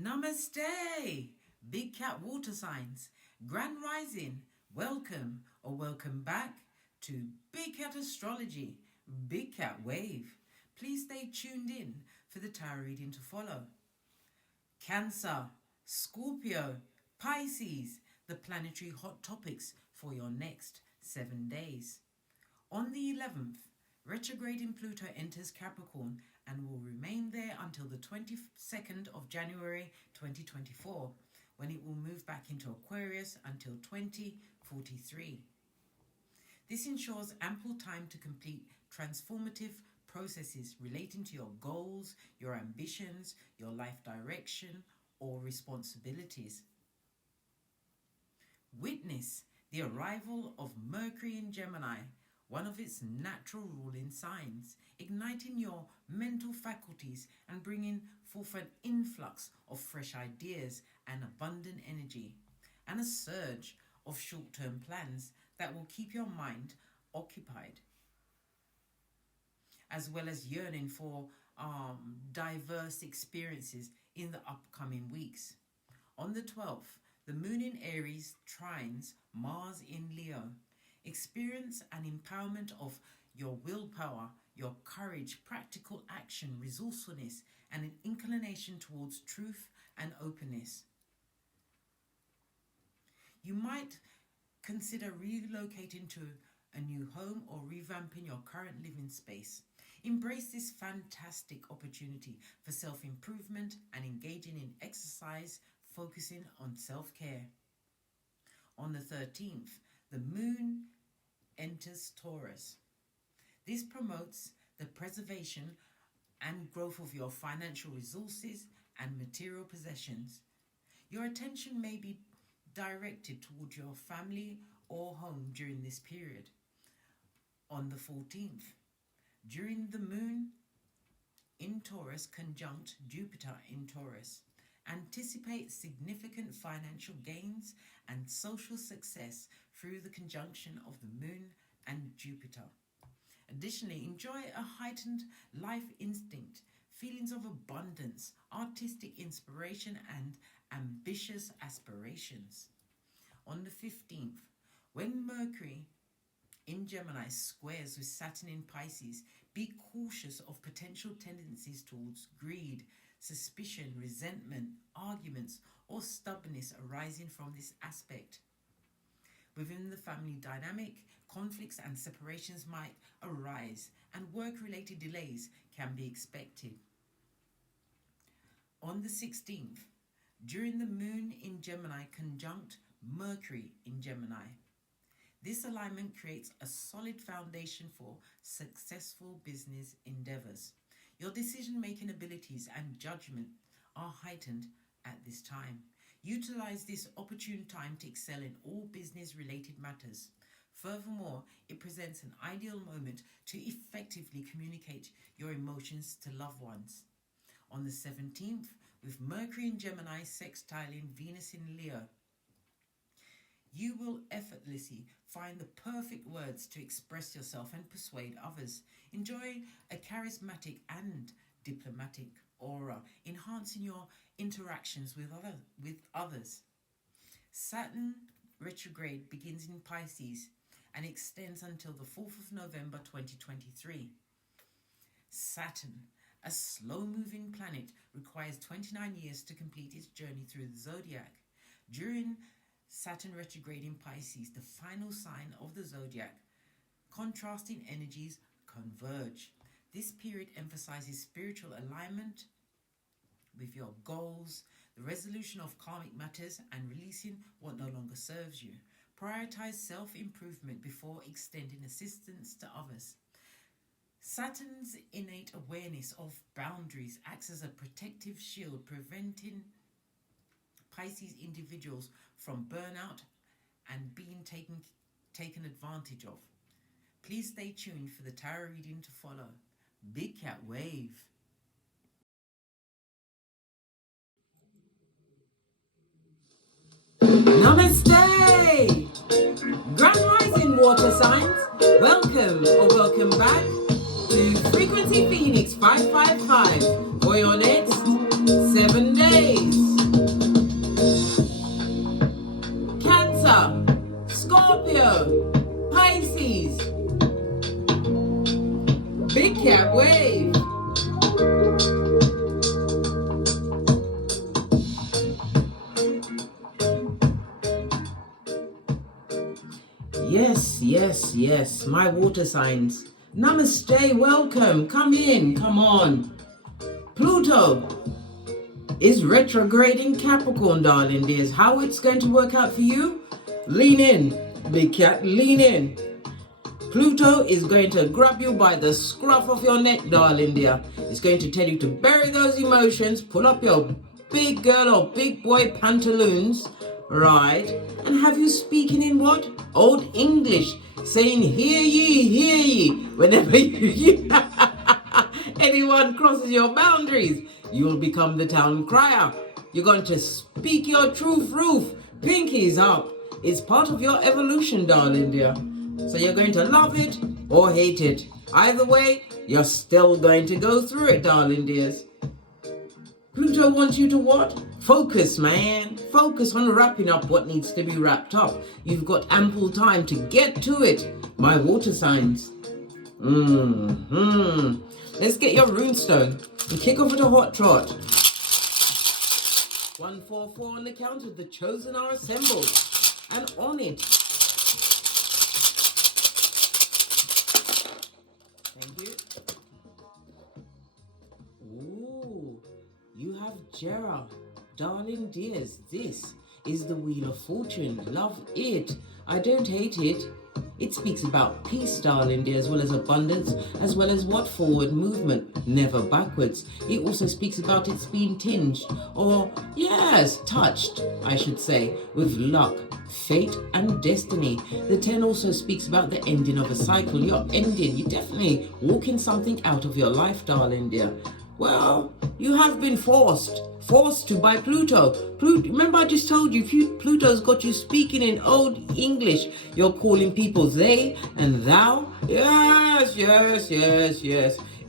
Namaste, Big Cat water signs, Grand Rising, welcome or welcome back to Big Cat Astrology, Big Cat Wave. Please stay tuned in for the tarot reading to follow. Cancer, Scorpio, Pisces, the planetary hot topics for your next 7 days. On the 11th, retrograding Pluto enters Capricorn and will remain there until the 22nd of January 2024, when it will move back into Aquarius until 2043. This ensures ample time to complete transformative processes relating to your goals, your ambitions, your life direction, or responsibilities. Witness the arrival of Mercury in Gemini, one of its natural ruling signs, igniting your mental faculties and bringing forth an influx of fresh ideas and abundant energy, and a surge of short-term plans that will keep your mind occupied, as well as yearning for diverse experiences in the upcoming weeks. On the 12th, the Moon in Aries trines Mars in Leo. Experience an empowerment of your willpower, your courage, practical action, resourcefulness, and an inclination towards truth and openness. You might consider relocating to a new home or revamping your current living space. Embrace this fantastic opportunity for self-improvement and engaging in exercise, focusing on self-care. On the 13th, the Moon enters Taurus. This promotes the preservation and growth of your financial resources and material possessions. Your attention may be directed towards your family or home during this period. On the 14th, during the Moon in Taurus conjunct Jupiter in Taurus, anticipate significant financial gains and social success through the conjunction of the Moon and Jupiter. Additionally, enjoy a heightened life instinct, feelings of abundance, artistic inspiration, and ambitious aspirations. On the 15th, when Mercury in Gemini squares with Saturn in Pisces, be cautious of potential tendencies towards greed, suspicion, resentment, arguments, or stubbornness arising from this aspect. Within the family dynamic, conflicts and separations might arise, and work-related delays can be expected. On the 16th, during the Moon in Gemini conjunct Mercury in Gemini, this alignment creates a solid foundation for successful business endeavors. Your decision-making abilities and judgment are heightened at this time. Utilize this opportune time to excel in all business-related matters. Furthermore, it presents an ideal moment to effectively communicate your emotions to loved ones. On the 17th, with Mercury in Gemini sextiling Venus in Leo, you will effortlessly find the perfect words to express yourself and persuade others. Enjoy a charismatic and diplomatic aura, enhancing your interactions with others. Saturn retrograde begins in Pisces and extends until the 4th of November 2023. Saturn, a slow-moving planet, requires 29 years to complete its journey through the zodiac. During Saturn retrograde in Pisces, the final sign of the zodiac, contrasting energies converge. This period emphasizes spiritual alignment with your goals, the resolution of karmic matters, and releasing what no longer serves you. Prioritize self-improvement before extending assistance to others. Saturn's innate awareness of boundaries acts as a protective shield, preventing Pisces individuals from burnout and being taken advantage of. Please stay tuned for the tarot reading to follow. Big Cat Wave. Namaste! Grand Rising water signs, welcome or welcome back to Frequency Phoenix 555 for your next 7 days. Big cat wave. Yes, yes, yes, my water signs. Namaste, welcome, come in, come on. Pluto is retrograding Capricorn, darling dears. How it's going to work out for you? Lean in, big cat, lean in. Pluto is going to grab you by the scruff of your neck, darling dear. It's going to tell you to bury those emotions, pull up your big girl or big boy pantaloons, right? And have you speaking in what? Old English, saying hear ye, whenever anyone crosses your boundaries. You'll become the town crier. You're going to speak your truth, roof. Pinkies up. It's part of your evolution, darling dear. So you're going to love it or hate it. Either way, you're still going to go through it, darling dears. Pluto wants you to what? Focus, man. Focus on wrapping up what needs to be wrapped up. You've got ample time to get to it, my water signs. Let's get your runestone and kick over to Hot Trot. 144 on the counter. The chosen are assembled. And on it. Thank you. Ooh, you have Jera. Darling dears, this is the Wheel of Fortune. Love it. I don't hate it. It speaks about peace, darling dear, as well as abundance, as well as what? Forward movement, never backwards. It also speaks about it's being tinged, or yes, touched, I should say, with luck, fate and destiny. The 10 also speaks about the ending of a cycle. You're you're definitely walking something out of your life, darling dear. Well, you have been forced to by Pluto. Remember I just told you, Pluto's got you speaking in old English. You're calling people they and thou. Yes.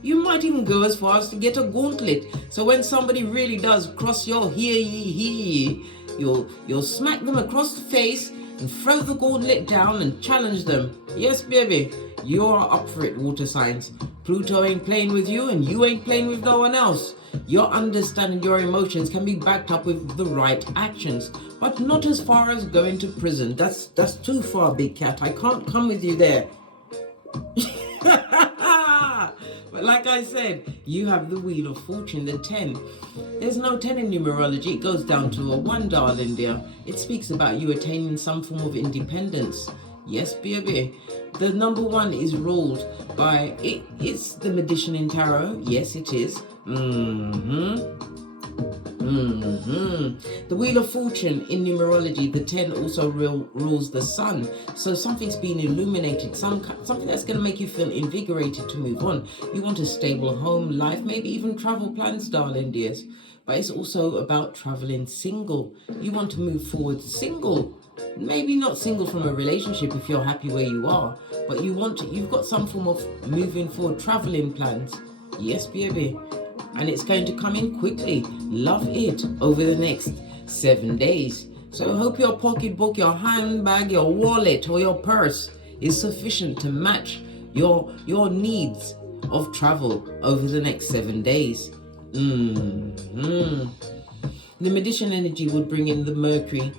You might even go as far as to get a gauntlet. So when somebody really does cross your hear ye, you'll smack them across the face and throw the gauntlet down and challenge them. Yes, baby, you are up for it, water signs. Pluto ain't playing with you and you ain't playing with no one else. Your understanding your emotions can be backed up with the right actions, but not as far as going to prison. That's too far, big cat. I can't come with you there. But like I said, you have the Wheel of Fortune, the 10. There's no 10 in numerology. It goes down to a 1, darling dear. It speaks about you attaining some form of independence. Yes, baby. The number 1 is ruled by, it's the Magician in Tarot. Yes, it is. The Wheel of Fortune in numerology, the 10 also rules the sun. So something's being illuminated, something that's going to make you feel invigorated to move on. You want a stable home life, maybe even travel plans, darling dears. But it's also about traveling single. You want to move forward single. Maybe not single from a relationship if you're happy where you are, but you've got some form of moving forward traveling plans. Yes, baby. And it's going to come in quickly. Love it over the next 7 days. So I hope your pocketbook, your handbag, your wallet or your purse is sufficient to match your needs of travel over the next 7 days. The Magician energy would bring in the Mercury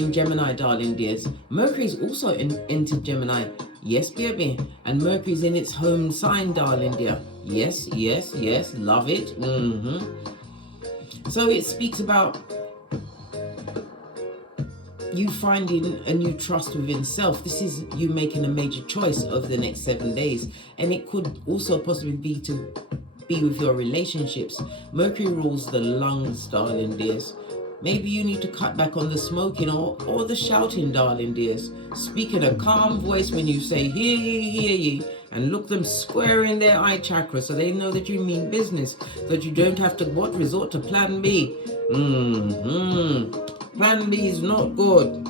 in Gemini, darling dears. Mercury is also entered Gemini. Yes, baby. And Mercury's in its home sign, darling dear. Yes. Love it. So it speaks about you finding a new trust within self. This is you making a major choice over the next 7 days. And it could also possibly be to be with your relationships. Mercury rules the lungs, darling dears. Maybe you need to cut back on the smoking or the shouting, darling dears. Speak in a calm voice when you say hear ye, and look them square in their eye chakra so they know that you mean business, that you don't have to resort to plan B. Plan B is not good.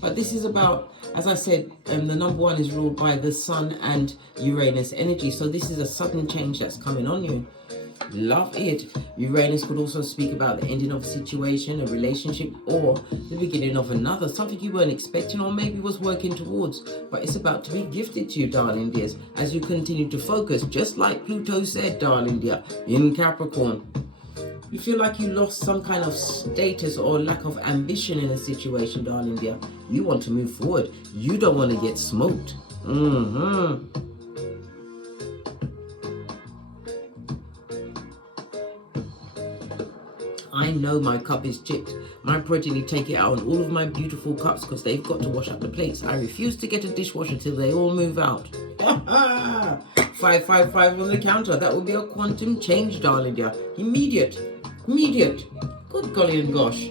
But this is about, as I said, the number 1 is ruled by the Sun and Uranus energy. So this is a sudden change that's coming on you. Love it. Uranus could also speak about the ending of a situation, a relationship, or the beginning of another. Something you weren't expecting or maybe was working towards. But it's about to be gifted to you, darling dears, as you continue to focus, just like Pluto said, darling dear, in Capricorn. You feel like you lost some kind of status or lack of ambition in a situation, darling dear. You want to move forward. You don't want to get smoked. I know my cup is chipped. My progeny take it out on all of my beautiful cups because they've got to wash up the plates. I refuse to get a dishwasher till they all move out. 555 on the counter. That will be a quantum change, darling dear. Immediate. Good golly and gosh.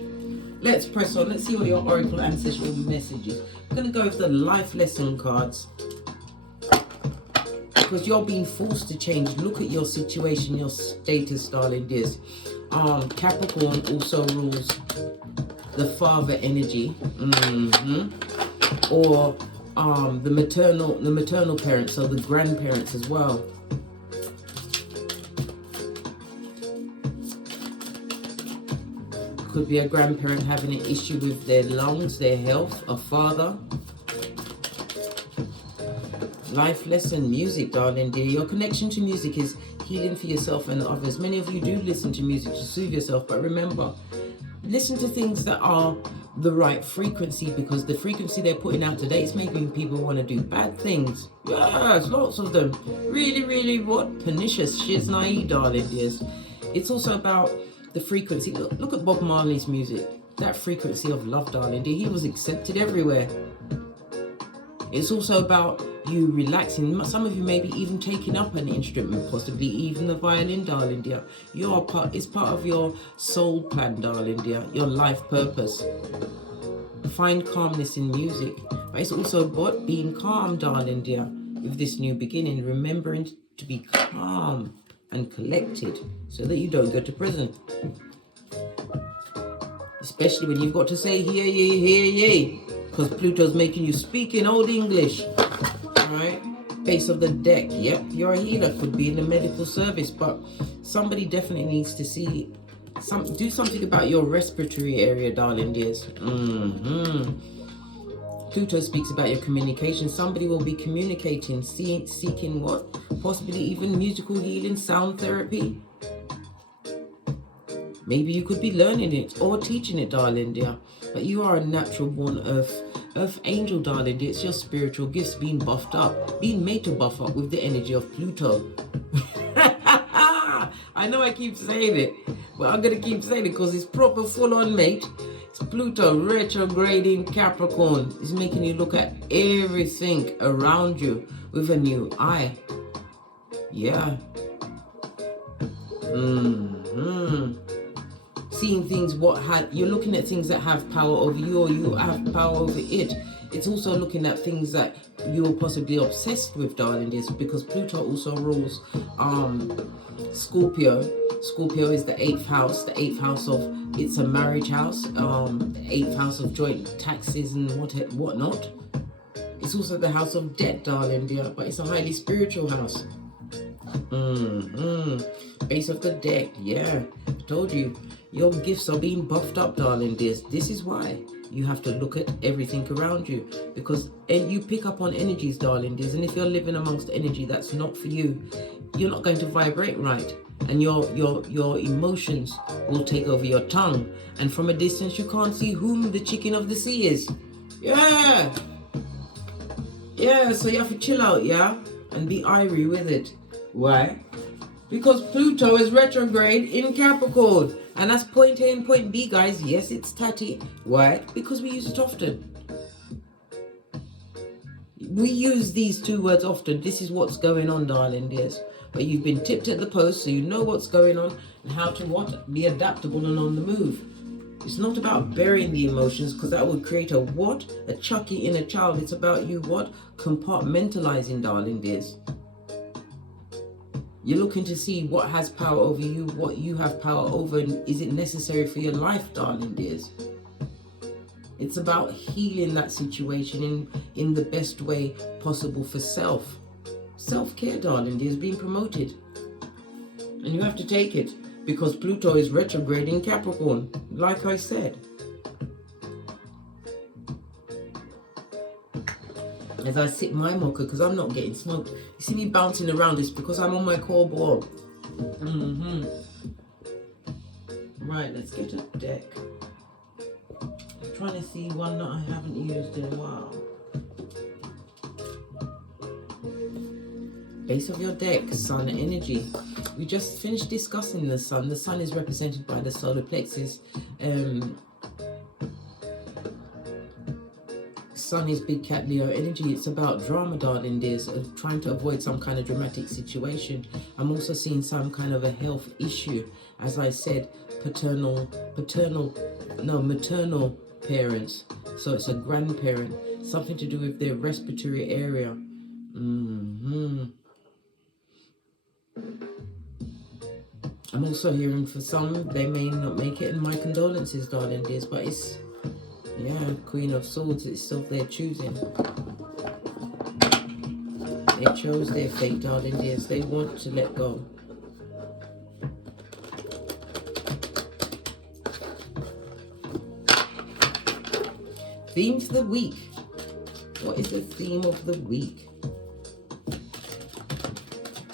Let's press on. Let's see what your oracle ancestral message is. I'm going to go with the life lesson cards. Because you're being forced to change. Look at your situation, your status, darling dears. Capricorn also rules the father energy, or the maternal parents, so the grandparents as well. Could be a grandparent having an issue with their lungs, their health, a father. Life lesson, music, darling dear. Your connection to music is healing for yourself and others. Many of you do listen to music to soothe yourself, but remember, listen to things that are the right frequency, because the frequency they're putting out today is making people want to do bad things. Yes, lots of them. Really, what? Pernicious, shiznai, darling dears. It's also about the frequency. Look at Bob Marley's music. That frequency of love, darling dear. He was accepted everywhere. It's also about you relaxing. Some of you maybe even taking up an instrument, possibly even the violin, darling dear. It's part of your soul plan, darling dear, your life purpose. Find calmness in music. But it's also about being calm, darling dear, with this new beginning, remembering to be calm and collected so that you don't go to prison. Especially when you've got to say hear ye, because Pluto's making you speak in Old English. Alright, base of the deck. Yep, you're a healer. Could be in the medical service, but somebody definitely needs to do something about your respiratory area, darling dears. Pluto speaks about your communication. Somebody will be communicating, seeking what? Possibly even musical healing, sound therapy. Maybe you could be learning it or teaching it, darling dear. But you are a natural born earth angel, darling dear. It's your spiritual gifts being buffed up, being made to buff up with the energy of Pluto. I know I keep saying it, but I'm going to keep saying it because it's proper full-on, mate. It's Pluto retrograding Capricorn. It's making you look at everything around you with a new eye. Yeah. Seeing things, you're looking at things that have power over you, or you have power over it. It's also looking at things that you're possibly obsessed with, darling dears, because Pluto also rules Scorpio. Scorpio is the 8th house. The 8th house it's a marriage house. The 8th house of joint taxes and whatnot. It's also the house of debt, darling dear, but it's a highly spiritual house. Base of the deck, yeah. I told you, your gifts are being buffed up, darling dears. This is why you have to look at everything around you, because you pick up on energies, darling dears, and if you're living amongst energy that's not for you, you're not going to vibrate right, and your emotions will take over your tongue, and from a distance you can't see whom the chicken of the sea is. Yeah, so you have to chill out, yeah, and be irie with it. Why? Because Pluto is retrograde in Capricorn. And that's point A and point B, guys. Yes, it's tatty. Why? Because we use it often. We use these two words often. This is what's going on, darling dears. But you've been tipped at the post, so you know what's going on and how to be adaptable and on the move. It's not about burying the emotions, because that would create a chucky inner child. It's about you compartmentalizing, darling dears. You're looking to see what has power over you, what you have power over, and is it necessary for your life, darling dears? It's about healing that situation in the best way possible for self. Self-care, darling dears, being promoted. And you have to take it, because Pluto is retrograde in Capricorn, like I said. As I sip my mocha, because I'm not getting smoked. You see me bouncing around, it's because I'm on my core ball. Right, let's get a deck. I'm trying to see one that I haven't used in a while. Base of your deck, Sun energy. We just finished discussing the Sun. The Sun is represented by the solar plexus. Sun is big cat Leo energy. It's about drama, darling dears, of trying to avoid some kind of dramatic situation. I'm also seeing some kind of a health issue. As I said, maternal parents. So it's a grandparent, something to do with their respiratory area. I'm also hearing for some, they may not make it, and my condolences, darling dears, but it's, yeah, Queen of Swords, it's of their choosing. They chose their fate, darling dears. They want to let go. Theme for the week. What is the theme of the week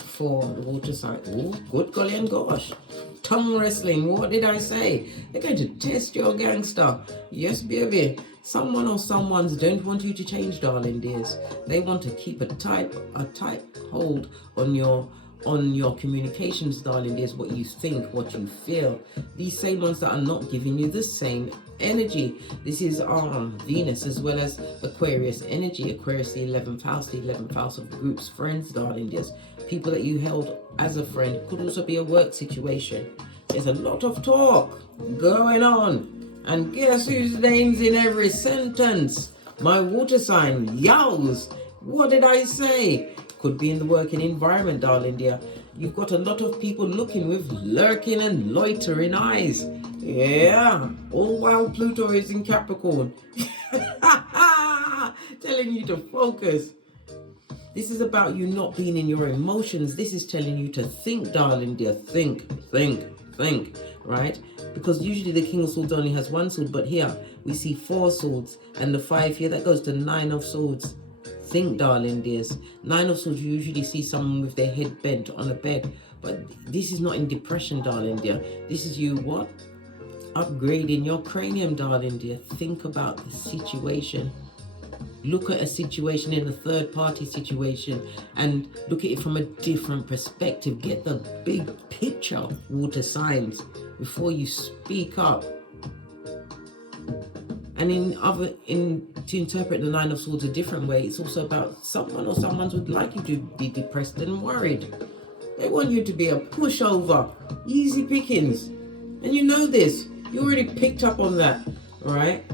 for the water sign? Oh, good golly and gosh. Tongue wrestling. What did I say? They're going to test your gangster. Yes, baby. Someone or someone's don't want you to change, darling dears. They want to keep a tight hold on your communications, darling dears. What you think, what you feel. These same ones that are not giving you the same energy. This is Venus as well as Aquarius energy. Aquarius, the 11th house of groups, friends, darling dears. People that you held as a friend. Could also be a work situation. There's a lot of talk going on. And guess whose name's in every sentence? My water sign, yows. What did I say? Could be in the working environment, darling dear. You've got a lot of people looking with lurking and loitering eyes. Yeah, all while Pluto is in Capricorn. Telling you to focus. This is about you not being in your emotions. This is telling you to think, darling dear. Think, right? Because usually the King of Swords only has one sword, but here we see 4 swords, and the 5 here, that goes to 9 of swords. Think, darling dears. 9 of swords, you usually see someone with their head bent on a bed, but this is not in depression, darling dear. This is you, what? Upgrading your cranium, darling dear. Think about the situation. Look at a situation in a third-party situation and look at it from a different perspective. Get the big picture, water signs, before you speak up. And to interpret the 9 of Swords a different way, it's also about someone or someone would like you to be depressed and worried. They want you to be a pushover, easy pickings. And you know this. You already picked up on that, right?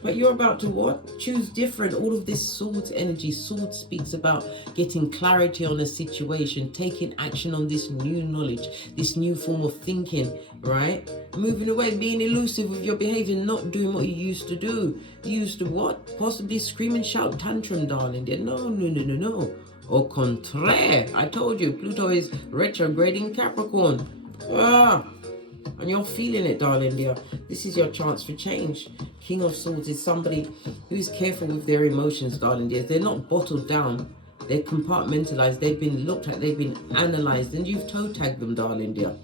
But you're about to what? Choose different. All of this Swords energy. Swords speaks about getting clarity on a situation, taking action on this new knowledge, this new form of thinking, right? Moving away, being elusive with your behavior, not doing what you used to do. You used to what? Possibly scream and shout tantrum, darling dear. No. Au contraire. I told you, Pluto is retrograding Capricorn. And you're feeling it, darling dear. This is your chance for change. King of Swords is somebody who is careful with their emotions, darling dear. They're not bottled down. They're compartmentalized. They've been looked at. They've been analyzed. And you've toe-tagged them, darling dear.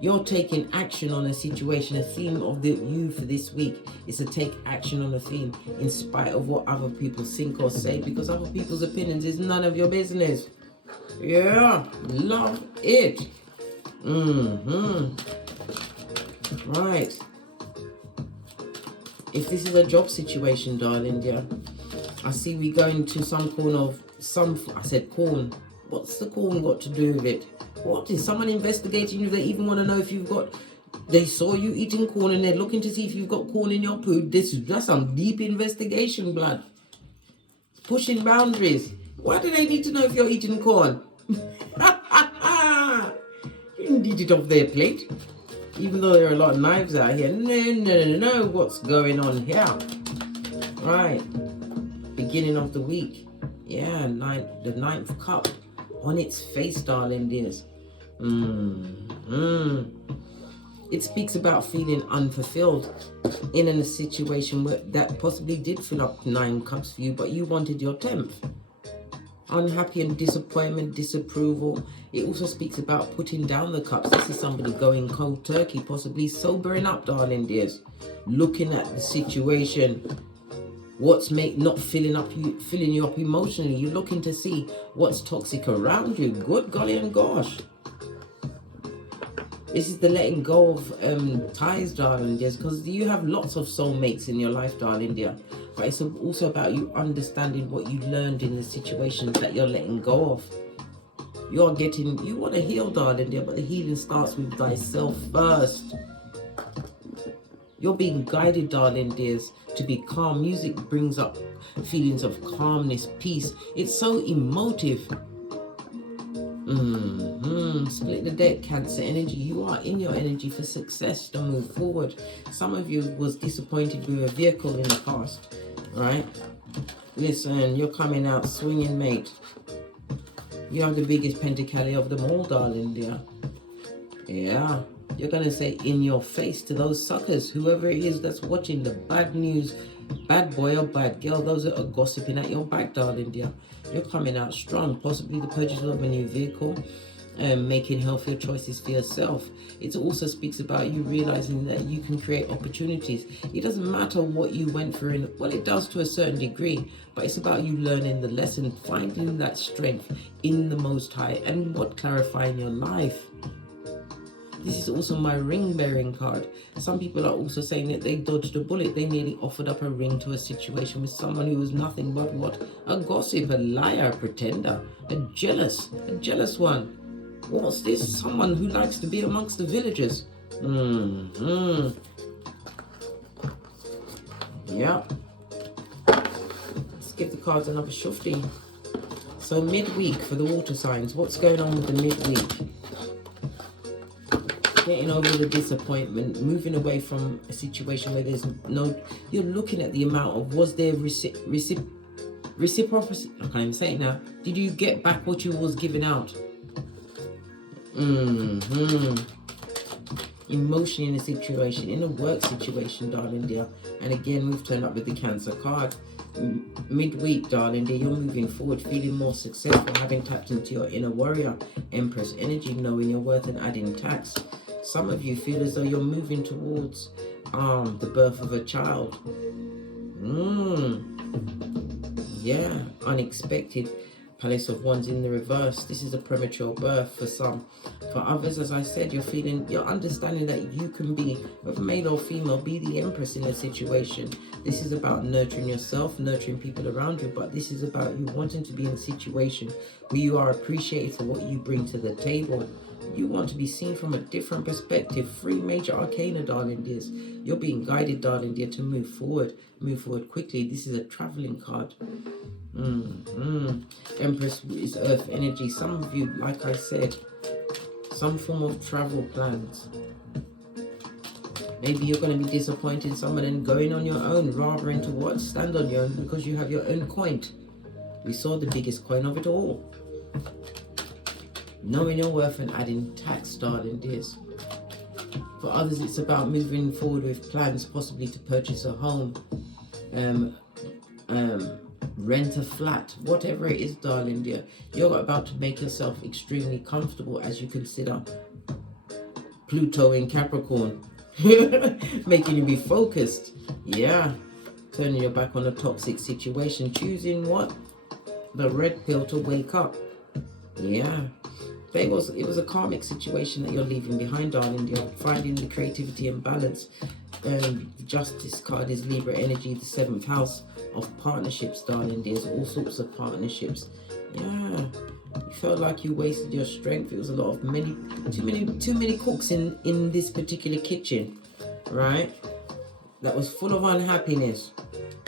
You're taking action on a situation. A theme of you for this week is to take action on a theme in spite of what other people think or say, because other people's opinions is none of your business. Yeah, love it. Right. If this is a job situation, darling dear, I see we going to some corn of I said corn. What's the corn got to do with it? What is someone investigating you? They even want to know if you've got. They saw you eating corn and they're looking to see if you've got corn in your food. That's some deep investigation, blood. Pushing boundaries. Why do they need to know if you're eating corn? You didn't eat it off their plate. Even though there are a lot of knives out here. No. What's going on here? Right. Beginning of the week. Yeah, the ninth cup. on its face, darling dears. It speaks about feeling unfulfilled in a situation where that possibly did fill up 9 cups for you, but you wanted your 10th. Unhappy and disappointment, disapproval. It also speaks about putting down the cups. This is somebody going cold turkey, possibly sobering up, darling dears. Looking at the situation, what's not filling you up emotionally. You're looking to see what's toxic around you. Good golly and gosh. This is the letting go of ties, darling dears, because you have lots of soulmates in your life, darling dear. But it's also about you understanding what you learned in the situations that you're letting go of. You want to heal, darling dear, but the healing starts with thyself first. You're being guided, darling dears, to be calm. Music brings up feelings of calmness, peace. It's so emotive. Split the deck, Cancer energy. You are in your energy for success to move forward. Some of you was disappointed with a vehicle in the past, right? Listen, you're coming out swinging, mate. You have the biggest pentacali of them all, darling dear. Yeah, you're going to say in your face to those suckers, whoever it is that's watching the bad news, bad boy or bad girl, those that are gossiping at your back, darling dear. You're coming out strong, possibly the purchase of a new vehicle, making healthier choices for yourself. It also speaks about you realizing that you can create opportunities. It doesn't matter what you went through, well, it does to a certain degree, but it's about you learning the lesson, finding that strength in the Most High, and what clarifying your life. This is also my ring bearing card. Some people are also saying that they dodged a bullet. They nearly offered up a ring to a situation with someone who was nothing but what? A gossip, a liar, a pretender, a jealous one. What's this? Someone who likes to be amongst the villagers. Yeah. Let's give the cards another shufti. So midweek for the water signs. What's going on with the midweek? Getting over the disappointment, moving away from a situation where there's no, you're looking at the amount of, was there reciprocity? I can't even say it now. Did you get back what you was giving out? Emotion in a situation, in a work situation, darling dear. And again, we've turned up with the Cancer card. Midweek, darling dear, you're moving forward, feeling more successful, having tapped into your inner warrior, Empress energy, knowing your worth and adding tax. Some of you feel as though you're moving towards the birth of a child. Yeah, unexpected. Palace of Wands in the reverse. This is a premature birth for some. For others, as I said, you're understanding that you can be, whether male or female, be the Empress in a situation. This is about nurturing yourself, nurturing people around you, but this is about you wanting to be in a situation where you are appreciated for what you bring to the table. You want to be seen from a different perspective. 3 major arcana, darling dears. You're being guided, darling dear, to move forward. Move forward quickly. This is a traveling card. Empress is earth energy. Some of you, like I said, some form of travel plans. Maybe you're going to be disappointed someone and going on your own rather into what? Stand on your own because you have your own coin. We saw the biggest coin of it all. Knowing your worth and adding tax, darling dears. For others, it's about moving forward with plans, possibly to purchase a home, rent a flat, whatever it is, darling dear. You're about to make yourself extremely comfortable as you consider Pluto in Capricorn, making you be focused. Yeah, turning your back on a toxic situation, choosing what? The red pill to wake up. Yeah. It was a karmic situation that you're leaving behind, darling. You're finding the creativity and balance. Justice card is Libra energy, the 7th house of partnerships, darling. There's all sorts of partnerships. Yeah, you felt like you wasted your strength. It was a lot of too many cooks in this particular kitchen, right? That was full of unhappiness.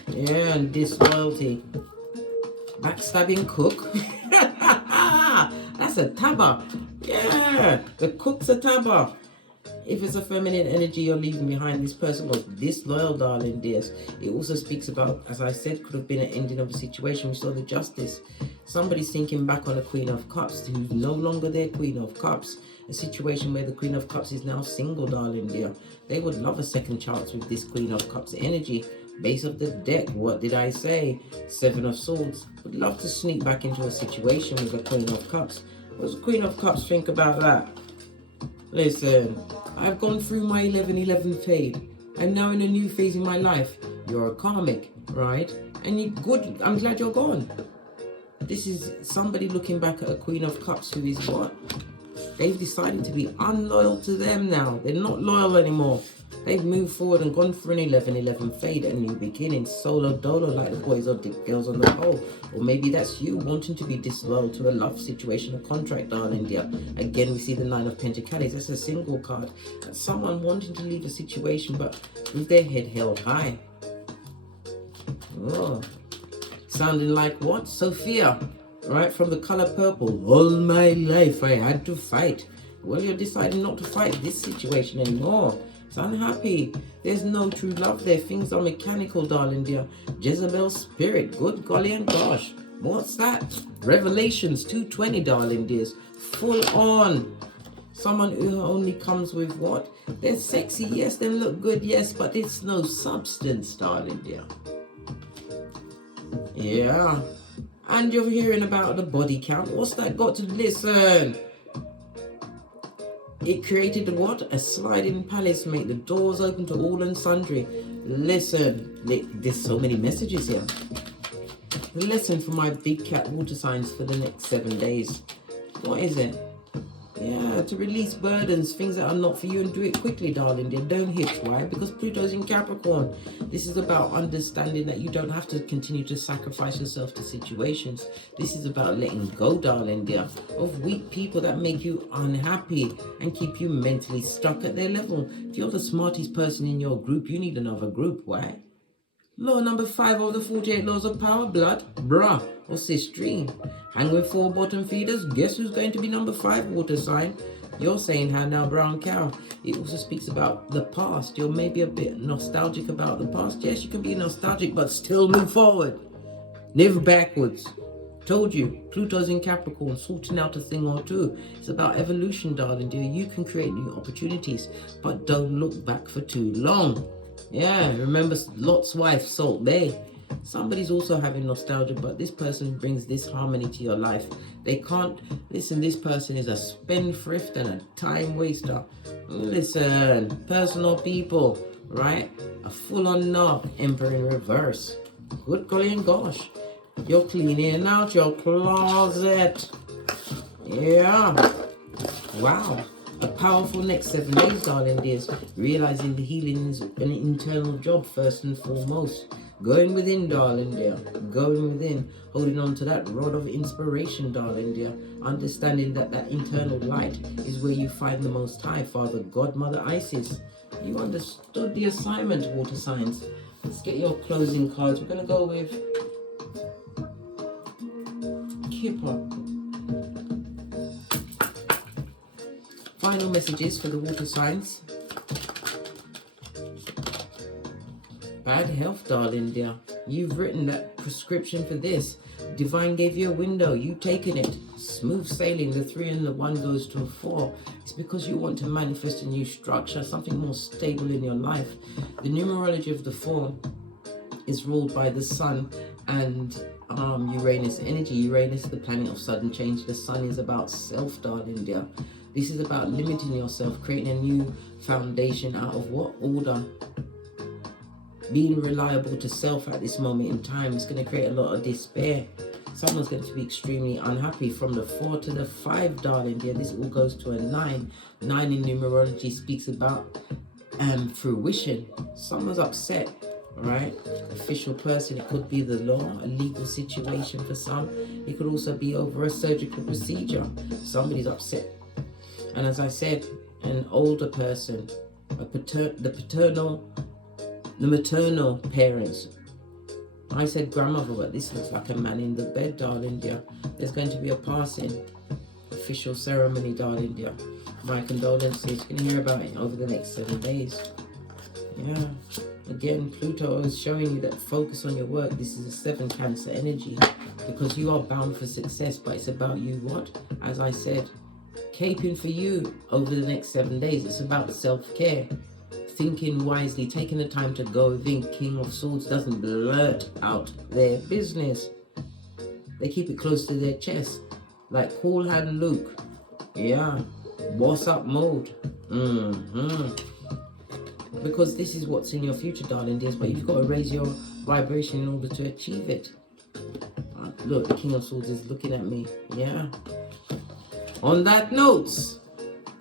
Yeah, and disloyalty. Backstabbing cook. That's a tabba. Yeah, the cook's a tabba. If it's a feminine energy you're leaving behind, this person was disloyal, darling dears. It also speaks about, as I said, could have been an ending of a situation. We saw the Justice. Somebody's thinking back on the Queen of Cups, who's no longer their Queen of Cups. A situation where the Queen of Cups is now single, darling dear. They would love a second chance with this Queen of Cups energy. Base of the deck, what did I say? Seven of Swords. Would love to sneak back into a situation with the Queen of Cups. What does the Queen of Cups think about that? Listen, I've gone through my 11-11 fade. I'm now in a new phase in my life. You're a karmic, right? And you're good. I'm glad you're gone. This is somebody looking back at a Queen of Cups who is what? They've decided to be unloyal to them now. They're not loyal anymore. They've moved forward and gone for an 11-11 fade and new beginning. Solo dolo like the boys or the girls on the pole. Or maybe that's you wanting to be disloyal to a love situation, a contract, darling dear. Again, we see the Nine of Pentacles. That's a single card. That's someone wanting to leave a situation but with their head held high. Oh. Sounding like what? Sophia. Right, from the color purple. All my life I had to fight. Well, you're deciding not to fight this situation anymore. It's unhappy. There's no true love there. Things are mechanical, darling dear. Jezebel's spirit. Good golly and gosh. What's that? Revelations 2:20, darling dears. Full on. Someone who only comes with what? They're sexy, yes. They look good, yes. But it's no substance, darling dear. Yeah. And you're hearing about the body count. What's that got to listen? It created what? A sliding palace, make the doors open to all and sundry. Listen, there's so many messages here. The lesson for my big cat water signs for the next 7 days. What is it? Yeah, to release burdens, things that are not for you, and do it quickly, darling dear. Don't hitch. Why? Because Pluto's in Capricorn. This is about understanding that you don't have to continue to sacrifice yourself to situations. This is about letting go, darling dear, of weak people that make you unhappy and keep you mentally stuck at their level. If you're the smartest person in your group, you need another group. Why? Law number 5 of the 48 laws of power, blood, bruh, or cis dream. Hang with 4 bottom feeders. Guess who's going to be number 5 water sign? You're saying how now, brown cow. It also speaks about the past. You're maybe a bit nostalgic about the past. Yes, you can be nostalgic, but still move forward. Never backwards. Told you, Pluto's in Capricorn, sorting out a thing or two. It's about evolution, darling dear. You can create new opportunities, but don't look back for too long. Yeah, remember Lot's wife, Salt Bay. Somebody's also having nostalgia, but this person brings this harmony to your life. They can't, listen, this person is a spendthrift and a time waster. Listen, personal people, right? A full-on knob, Emperor in reverse. Good golly and gosh. You're cleaning out your closet. Yeah. Wow. A powerful next 7 days, darling dears. Realizing the healing is an internal job first and foremost. Going within, darling dear. Going within. Holding on to that rod of inspiration, darling dear. Understanding that that internal light is where you find the Most High, Father, God, Mother Isis. You understood the assignment, water signs. Let's get your closing cards. We're going to go with Kipper. Final messages for the water signs. Bad health, darling dear. You've written that prescription for this. Divine gave you a window. You've taken it. Smooth sailing. The 3 and the 1 goes to a 4. It's because you want to manifest a new structure, something more stable in your life. The numerology of the 4 is ruled by the Sun and Uranus energy. Uranus, the planet of sudden change. The Sun is about self, darling dear. This is about limiting yourself, creating a new foundation out of what? Order. Being reliable to self at this moment in time is going to create a lot of despair. Someone's going to be extremely unhappy. From the 4 to the 5, darling dear, this all goes to a 9. 9 in numerology speaks about fruition. Someone's upset, right? Official person. It could be the law, a legal situation for some. It could also be over a surgical procedure. Somebody's upset. And as I said, an older person, the maternal parents. I said grandmother, but this looks like a man in the bed, darling dear. There's going to be a passing. Official ceremony, darling dear. My condolences. You're going to hear about it over the next 7 days. Yeah. Again, Pluto is showing you that focus on your work. This is a 7 Cancer energy, because you are bound for success, but it's about you what? As I said, caping for you over the next 7 days. It's about self-care, thinking wisely, taking the time to go within. King of Swords doesn't blurt out their business. They keep it close to their chest, like Cool Hand Luke. Yeah, boss up mode. Because this is what's in your future, darling dears, but you've got to raise your vibration in order to achieve it. Look, the King of Swords is looking at me. Yeah. On that note,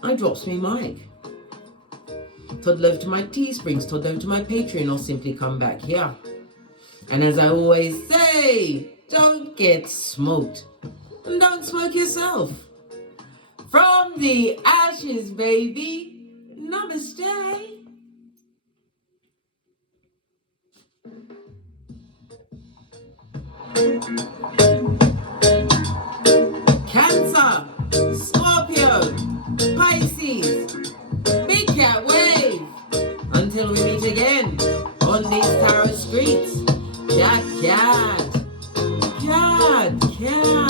I drops me mic. Toddle over to my Teesprings, toddle over to my Patreon, or simply come back here. And as I always say, don't get smoked. And don't smoke yourself. From the ashes, baby. Namaste. Cancer, Scorpio, Pisces, Big Cat Wave. Until we meet again on these tarot streets. Cat, cat, cat, cat.